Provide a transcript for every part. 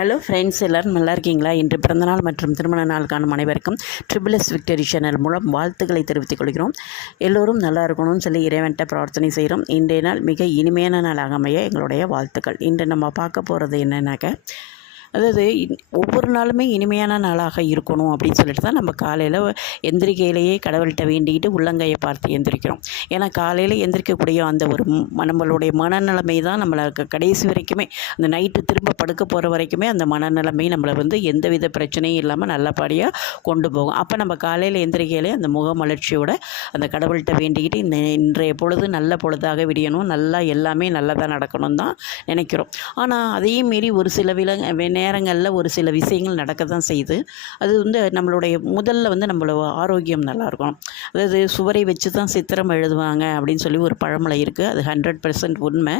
Hello friends, எல்லோரும் நல்லா இருக்கீங்களா? இன்று பிறந்தநாள் மற்றும் திருமண நாள் காணும் அனைவருக்கும் ட்ரிபிள்எஸ் விக்டரி சேனல் மூலம் வாழ்த்துக்களை தெரிவித்துக் கொள்கிறோம். எல்லோரும் நல்லா இருக்கணும்னு சொல்லி இறைவன்ட்ட பிரார்த்தனை செய்கிறோம். இன்றைய நாள் மிக இனிமையான நாளாக அமைய எங்களுடைய வாழ்த்துக்கள். இன்று நம்ம பார்க்க போகிறது என்னன்னாக்க, அதாவது ஒவ்வொரு நாளுமே இனிமையான நாளாக இருக்கணும் அப்படின்னு சொல்லிட்டு தான் நம்ம காலையில் எந்திரிக்கையிலேயே கடவுள்கிட்ட வேண்டிக்கிட்டு உள்ளங்கையை பார்த்து எந்திரிக்கிறோம். ஏன்னா காலையில் எந்திரிக்கக்கூடிய அந்த ஒரு நம்மளுடைய மனநிலைமை தான் நம்மளை கடைசி வரைக்குமே, அந்த நைட்டு திரும்ப படுக்க போகிற வரைக்குமே அந்த மனநிலைமை நம்மளை எந்தவித பிரச்சனையும் இல்லாமல் நல்லபடியாக கொண்டு போகும். அப்போ நம்ம காலையில் எந்திரிக்கையிலே அந்த முகமலர்ச்சியோட அந்த கடவுள்கிட்ட வேண்டிக்கிட்டு இன்றைய பொழுது நல்ல பொழுதாக விடியணும், நல்லா எல்லாமே நல்லதாக நடக்கணும் தான் நினைக்கிறோம். ஆனால் அதையும் மீறி ஒரு சில நேரங்களில் ஒரு சில விஷயங்கள் நடக்க தான் செய்யுது. அது நம்மளுடைய முதல்ல நம்மளோட ஆரோக்கியம் நல்லா இருக்கணும். அதாவது சுவரை வச்சு தான் சித்திரம் எழுதுவாங்க அப்படின்னு சொல்லி ஒரு பழமொழி இருக்குது. அது 100% உண்மை.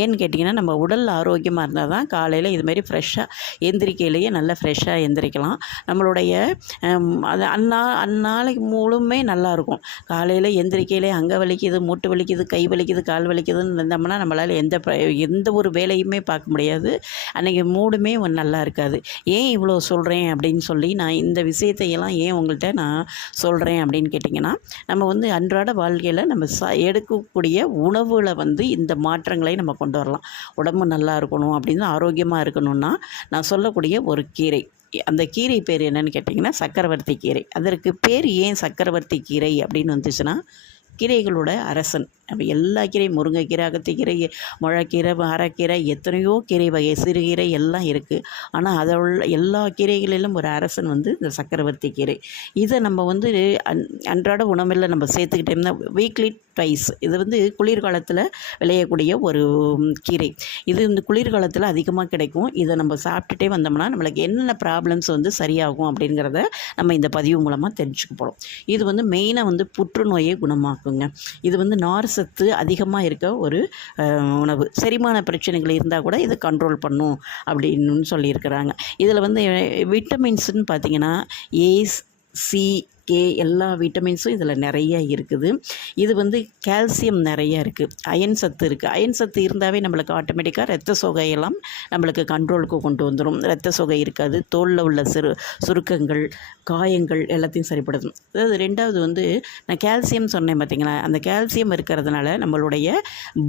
ஏன்னு கேட்டிங்கன்னா, நம்ம உடல் ஆரோக்கியமாக இருந்தால் தான் காலையில் இதுமாரி ஃப்ரெஷ்ஷாக எந்திரிக்கையிலேயே நல்லா ஃப்ரெஷ்ஷாக எந்திரிக்கலாம். நம்மளுடைய அது அந்நாளைக்கு முழுமே நல்லாயிருக்கும். காலையில் எந்திரிக்கையிலே அங்கே வலிக்குது, மூட்டு வலிக்குது, கை வலிக்குது, கால் வலிக்குதுன்னு இருந்தோம்னா நம்மளால் எந்த ஒரு வேலையுமே பார்க்க முடியாது. அன்றைக்கி மூடுமே நல்லா இருக்காது. ஏன் இவ்வளோ சொல்கிறேன் அப்படின்னு சொல்லி நான் இந்த விஷயத்தையெல்லாம் ஏன் உங்கள்கிட்ட நான் சொல்கிறேன் அப்படின்னு கேட்டிங்கன்னா, நம்ம அன்றாட வாழ்க்கையில் நம்ம எடுக்கக்கூடிய உணவில் இந்த மாற்றங்களை நம்ம கொண்டு வரலாம். உடம்பு நல்லா இருக்கணும் அப்படின்னு, ஆரோக்கியமாக இருக்கணும்னா நான் சொல்லக்கூடிய ஒரு கீரை. அந்த கீரை பேர் என்னன்னு கேட்டிங்கன்னா சக்கரவர்த்தி கீரை. அதற்கு பேர் ஏன் சக்கரவர்த்தி கீரை அப்படின்னு வந்துச்சுன்னா, கீரைகளோட அரசன். அப்போ எல்லா கீரை, முருங்கைக்கீரை, அகத்திக்கீரை, முளைக்கீரை, அரைக்கீரை, எத்தனையோ கீரை வகை, சிறுகீரை எல்லாம் இருக்குது. ஆனால் அதை உள்ள எல்லா கீரைகளிலும் ஒரு அரசன் இந்த சக்கரவர்த்தி கீரை. இதை நம்ம அன்றாட உணவில் நம்ம சேர்த்துக்கிட்டோம்னா வீக்லி ட்வைஸ். இது குளிர்காலத்தில் விளையக்கூடிய ஒரு கீரை. இது இந்த குளிர்காலத்தில் அதிகமாக கிடைக்கும். இதை நம்ம சாப்பிட்டுட்டே வந்தோம்னா நம்மளுக்கு என்னென்ன ப்ராப்ளம்ஸ் சரியாகும் அப்படிங்கிறத நம்ம இந்த பதிவு மூலமாக தெரிஞ்சுக்க போகிறோம். இது மெயினாக புற்றுநோயை குணமாக்குங்க. இது நார் சத்து அதிகமாக இருக்க ஒரு உணவு. செரிமான பிரச்சனைகள் இருந்தால் கூட இதை கண்ட்ரோல் பண்ணும் அப்படின்னு சொல்லியிருக்கிறாங்க. இதில் விட்டமின்ஸ்ன்னு பார்த்தீங்கன்னா ஏ, சி, கே எல்லா விட்டமின்ஸும் இதில் நிறைய இருக்குது. இது கால்சியம் நிறைய இருக்குது, அயன் சத்து இருக்குது. அயன் சத்து இருந்தாவே நம்மளுக்கு ஆட்டோமேட்டிக்காக ரத்த சோகையெல்லாம் நம்மளுக்கு கண்ட்ரோலுக்கு கொண்டு வந்துடும். ரத்த சோகை இருக்காது. தோலில் உள்ள சுருக்கங்கள், காயங்கள் எல்லாத்தையும் சரிப்படுத்தும். அதாவது ரெண்டாவது நான் கால்சியம் சொன்னேன் பார்த்தீங்களா, அந்த கால்சியம் இருக்கிறதுனால நம்மளுடைய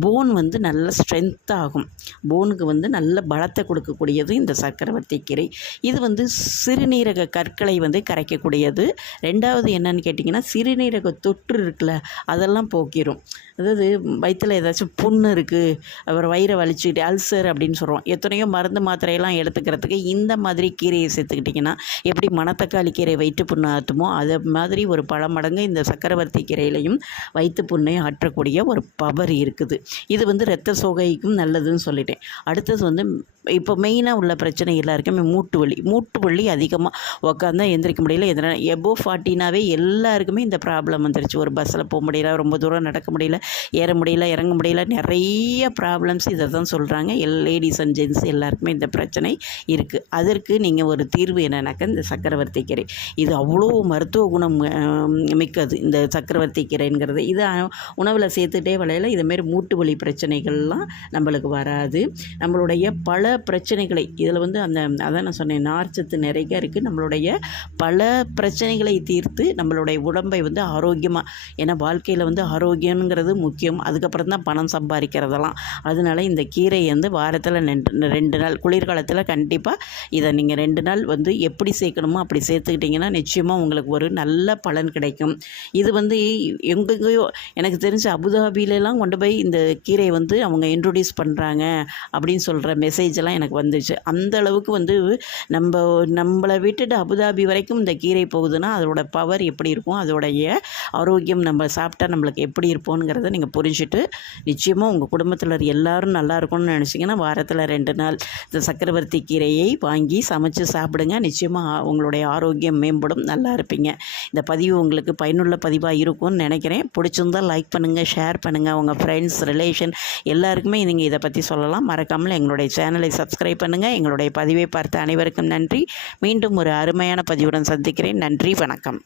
போன் நல்ல ஸ்ட்ரென்த் ஆகும். போனுக்கு நல்ல பலத்தை கொடுக்கக்கூடியது இந்த சக்கரவர்த்தி கீரை. இது சிறுநீரக கற்களை கரைக்கக்கூடியது. ரெண்டாவது என்னன்னு கேட்டிங்கன்னா, சிறுநீரக தொற்று இருக்குல்ல, அதெல்லாம் போக்கிடும். அதாவது வயிற்றில் ஏதாச்சும் புண்ணு இருக்குது, அப்புறம் வயிறை வலிச்சுக்கிட்டு அல்சர் அப்படின்னு சொல்கிறோம். எத்தனையோ மருந்து மாத்திரையெல்லாம் எடுத்துக்கிறதுக்கு இந்த மாதிரி கீரையை சேர்த்துக்கிட்டிங்கன்னா, எப்படி மணத்தக்காளி கீரை வயிற்று புண்ணு ஆற்றுமோ அது மாதிரி ஒரு பல மடங்கு இந்த சக்கரவர்த்தி கீரையிலையும் வயிற்று புண்ணை ஆற்றக்கூடிய ஒரு பவர் இருக்குது. இது இரத்த சோகைக்கும் நல்லதுன்னு சொல்லிட்டேன். அடுத்தது இப்போ மெயினாக உள்ள பிரச்சனை எல்லாருக்குமே மூட்டு வலி அதிகமாக உட்காந்தா எந்திரிக்க முடியல. எதனா எபோவ் 40 எல்லாருக்குமே இந்த ப்ராப்ளம் வந்துருச்சு. ஒரு பஸ்ஸில் போக முடியல, ரொம்ப தூரம் நடக்க முடியல, ஏற முடியல, இறங்க முடியல, நிறைய ப்ராப்ளம்ஸ் இதை தான் சொல்கிறாங்க. லேடிஸ் அண்ட் ஜென்ட்ஸ் எல்லாருக்குமே இந்த பிரச்சனை இருக்குது. அதற்கு நீங்கள் ஒரு தீர்வு என்னன்னாக்கா, இந்த சக்கரவர்த்தி கீரை. இது அவ்வளோ மருத்துவ குணம் மிக்கது இந்த சக்கரவர்த்தி கீரைங்கிறது. இது உணவில் சேர்த்துட்டே வளையல இதுமாரி மூட்டு வலி பிரச்சனைகள்லாம் நம்மளுக்கு வராது. நம்மளுடைய பல பிரச்சனைகளை இதில் அதான் நான் சொன்னேன், நார்ச்சத்து நிறைய இருக்குது. நம்மளுடைய பல பிரச்சனைகளை தீர்த்து நம்மளுடைய உடம்பை ஆரோக்கியமாக, ஏன்னா வாழ்க்கையில் ஆரோக்கியங்கிறது முக்கியம். அதுக்கப்புறம் தான் பணம் சம்பாதிக்கிறதெல்லாம். அதனால இந்த கீரை வாரத்தில் 2 நாள், குளிர்காலத்தில் கண்டிப்பாக இதை நீங்கள் 2 நாள் எப்படி சேர்க்கணுமோ அப்படி சேர்த்துக்கிட்டிங்கன்னா நிச்சயமாக உங்களுக்கு ஒரு நல்ல பலன் கிடைக்கும். இது எங்கெங்கேயோ எனக்கு தெரிஞ்ச அபுதாபிலெலாம் கொண்டு போய் இந்த கீரை அவங்க இன்ட்ரொடியூஸ் பண்ணுறாங்க அப்படின்னு சொல்கிற மெசேஜ் எல்லாம் எனக்கு வந்துச்சு. அந்த அளவுக்கு நம்மளை விட்டுட்டு அபுதாபி வரைக்கும் இந்த கீரை போகுதுன்னா அதோட பவர் எப்படி இருக்கும், அதோடைய ஆரோக்கியம் நம்ம சாப்பிட்டா நம்மளுக்கு எப்படி இருப்போங்கிறத நீங்கள் புரிஞ்சுட்டு நிச்சயமாக உங்கள் குடும்பத்தில் எல்லோரும் நல்லா இருக்கணும்னு நினச்சிங்கன்னா வாரத்தில் 2 நாள் இந்த சக்கரவர்த்தி கீரையை வாங்கி சமைச்சு சாப்பிடுங்க. நிச்சயமாக உங்களுடைய ஆரோக்கியம் மேம்படும், நல்லா இருப்பீங்க. இந்த பதிவு உங்களுக்கு பயனுள்ள பதிவாக இருக்கும்னு நினைக்கிறேன். பிடிச்சிருந்தால் லைக் பண்ணுங்கள், ஷேர் பண்ணுங்கள். உங்கள் ஃப்ரெண்ட்ஸ், ரிலேஷன் எல்லாருக்குமே நீங்கள் இதை பற்றி சொல்லலாம். மறக்காமல் எங்களுடைய சேனலை சப்ஸ்கிரைப் பண்ணுங்கள். எங்களுடைய பதிவை பார்த்த அனைவருக்கும் நன்றி. மீண்டும் ஒரு அருமையான பதிவுடன் சந்திக்கிறேன். நன்றி, வணக்கம்.